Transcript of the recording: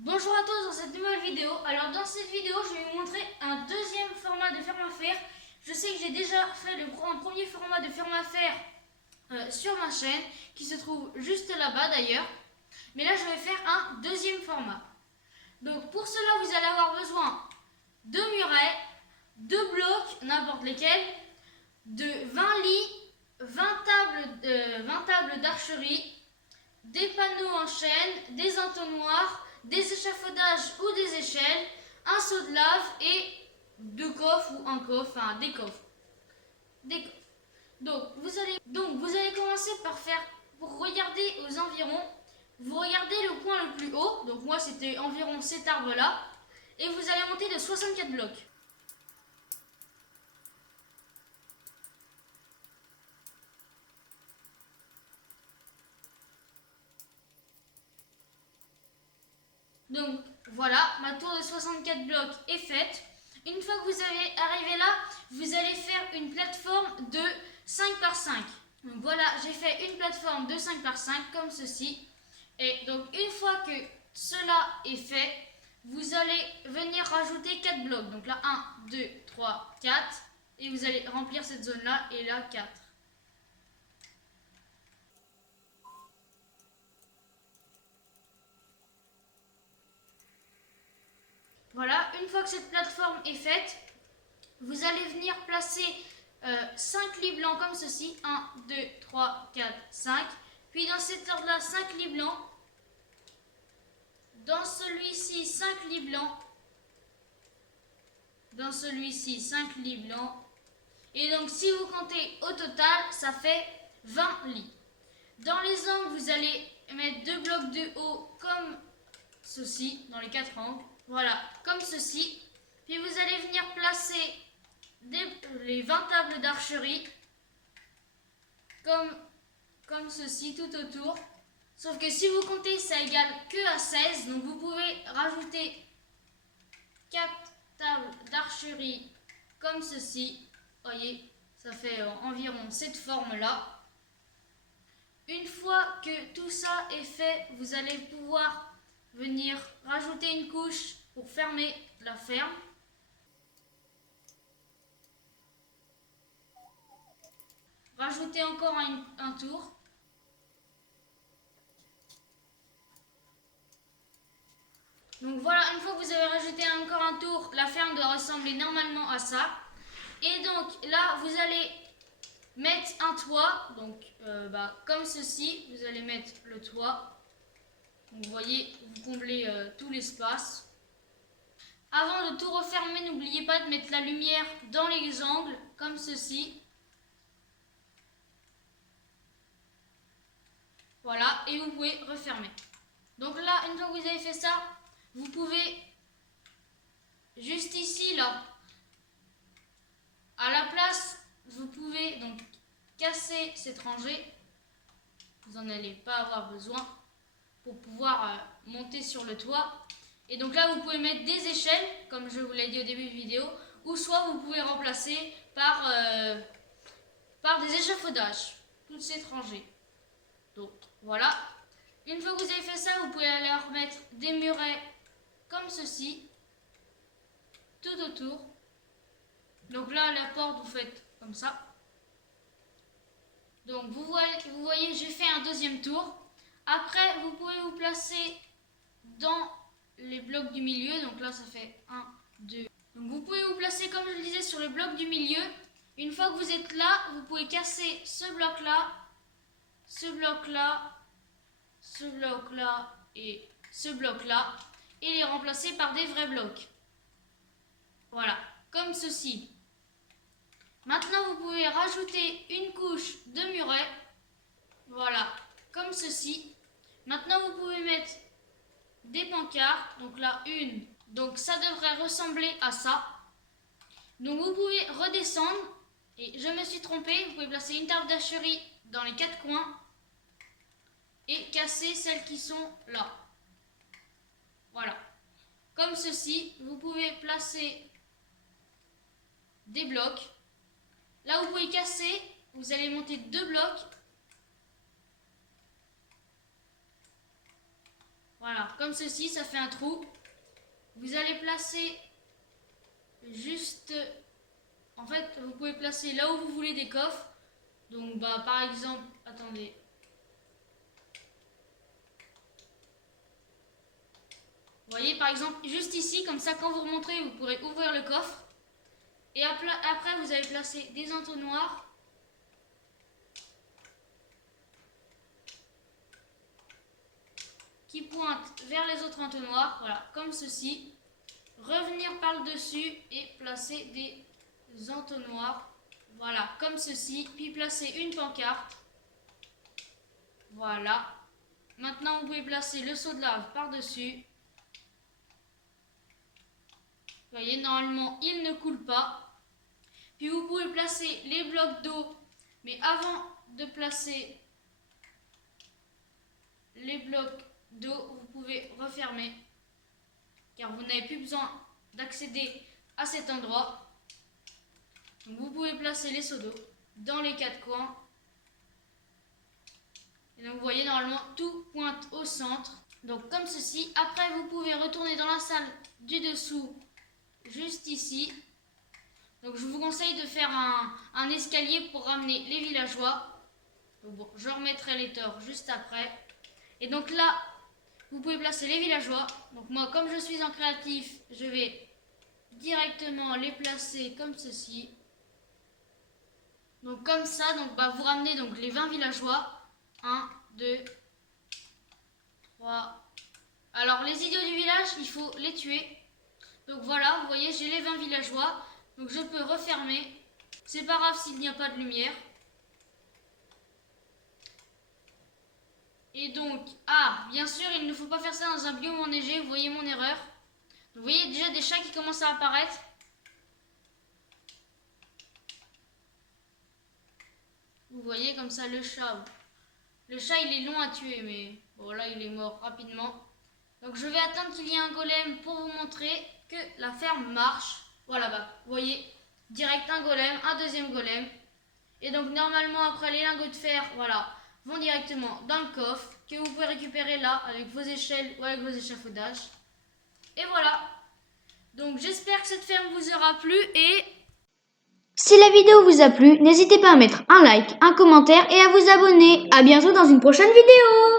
Bonjour à tous dans cette nouvelle vidéo. Alors dans cette vidéo, je vais vous montrer un deuxième format de ferme à faire. Je sais que j'ai déjà fait un premier format de ferme à faire sur ma chaîne qui se trouve juste là-bas d'ailleurs. Mais là, je vais faire un deuxième format. Donc pour cela, vous allez avoir besoin de murets, de blocs, n'importe lesquels, de 20 lits, 20 tables d'archerie, des panneaux en chaîne, des entonnoirs, des échafaudages ou des échelles, un seau de lave et deux coffres ou un coffre, enfin des coffres. Donc vous allez commencer par faire, pour regarder aux environs, vous regardez le point le plus haut, donc moi c'était environ cet arbre là, et vous allez monter de 64 blocs. Donc voilà, ma tour de 64 blocs est faite. Une fois que vous avez arrivé là, vous allez faire une plateforme de 5 par 5. Donc voilà, j'ai fait une plateforme de 5 par 5 comme ceci. Et donc une fois que cela est fait, vous allez venir rajouter 4 blocs. Donc là 1, 2, 3, 4. Et vous allez remplir cette zone là et là 4. Voilà, une fois que cette plateforme est faite, vous allez venir placer 5 lits blancs comme ceci. 1, 2, 3, 4, 5. Puis dans cet ordre-là, 5 lits blancs. Dans celui-ci, 5 lits blancs. Dans celui-ci, 5 lits blancs. Et donc, si vous comptez au total, ça fait 20 lits. Dans les angles, vous allez mettre 2 blocs de haut comme ceci, dans les 4 angles. Voilà, comme ceci. Puis vous allez venir placer les 20 tables d'archerie comme ceci tout autour. Sauf que si vous comptez, ça égale que à 16. Donc vous pouvez rajouter 4 tables d'archerie comme ceci. Voyez, ça fait environ cette forme-là. Une fois que tout ça est fait, vous allez pouvoir venir rajouter une couche pour fermer la ferme. Rajouter encore un tour. Donc voilà, une fois que vous avez rajouté encore un tour, la ferme doit ressembler normalement à ça. Et donc là, vous allez mettre un toit, donc comme ceci, vous allez mettre le toit. Donc, vous voyez, vous comblez tout l'espace. Avant de tout refermer, n'oubliez pas de mettre la lumière dans les angles, comme ceci. Voilà, et vous pouvez refermer. Donc là, une fois que vous avez fait ça, vous pouvez, juste ici, là, à la place, vous pouvez donc casser cette rangée. Vous n'en allez pas avoir besoin pour pouvoir monter sur le toit. Et donc là, vous pouvez mettre des échelles, comme je vous l'ai dit au début de vidéo, ou soit vous pouvez remplacer par des échafaudages, toutes ces rangées. Donc voilà. Une fois que vous avez fait ça, vous pouvez aller remettre des murets comme ceci, tout autour. Donc là, la porte, vous faites comme ça. Donc vous voyez, j'ai fait un deuxième tour. Après, vous pouvez vous placer dans les blocs du milieu. Donc là, ça fait 1, 2. Donc vous pouvez vous placer, comme je le disais, sur le bloc du milieu. Une fois que vous êtes là, vous pouvez casser ce bloc-là, ce bloc-là, ce bloc-là et ce bloc-là, et les remplacer par des vrais blocs. Voilà, comme ceci. Maintenant, vous pouvez rajouter une couche de muret. Voilà, comme ceci. Maintenant, vous pouvez mettre des pancartes. Donc là, une. Donc ça devrait ressembler à ça. Donc vous pouvez redescendre. Et je me suis trompée. Vous pouvez placer une table d'archerie dans les 4 coins. Et casser celles qui sont là. Voilà. Comme ceci. Vous pouvez placer des blocs. Là, vous pouvez casser. Vous allez monter 2 blocs. Voilà, comme ceci, ça fait un trou. Vous allez placer juste... En fait, vous pouvez placer là où vous voulez des coffres. Donc, par exemple, attendez. Vous voyez, par exemple, juste ici, comme ça, quand vous remonterez, vous pourrez ouvrir le coffre. Et après, vous allez placer des entonnoirs. Qui pointent vers les autres entonnoirs, voilà, comme ceci. Revenir par le dessus et placer des entonnoirs, voilà, comme ceci. Puis placer une pancarte. Voilà. Maintenant, vous pouvez placer le seau de lave par-dessus. Vous voyez, normalement, il ne coule pas. Puis vous pouvez placer les blocs d'eau. Mais avant de placer les blocs d'eau, vous pouvez refermer. Car vous n'avez plus besoin d'accéder à cet endroit. Donc vous pouvez placer les seaux d'eau dans les quatre coins. Et donc vous voyez, normalement, tout pointe au centre. Donc comme ceci. Après, vous pouvez retourner dans la salle du dessous. Juste ici. Donc je vous conseille de faire un escalier pour ramener les villageois. Donc bon, je remettrai les torts juste après. Et donc là, vous pouvez placer les villageois. Donc moi, comme je suis en créatif, je vais directement les placer comme ceci. Donc comme ça, donc vous ramenez donc les 20 villageois. 1, 2, 3. Alors les idiots du village, il faut les tuer. Donc voilà, vous voyez, j'ai les 20 villageois. Donc je peux refermer. C'est pas grave s'il n'y a pas de lumière. Et donc, bien sûr, il ne faut pas faire ça dans un biome enneigé. Vous voyez mon erreur. Vous voyez déjà des chats qui commencent à apparaître. Vous voyez comme ça le chat. Le chat, il est long à tuer, mais bon, là, il est mort rapidement. Donc je vais attendre qu'il y ait un golem pour vous montrer que la ferme marche. Voilà, vous voyez, direct un golem, un deuxième golem. Et donc normalement après les lingots de fer, voilà, vont directement dans le coffre que vous pouvez récupérer là avec vos échelles ou avec vos échafaudages. Et voilà. Donc j'espère que cette ferme vous aura plu et... Si la vidéo vous a plu, n'hésitez pas à mettre un like, un commentaire et à vous abonner. À bientôt dans une prochaine vidéo.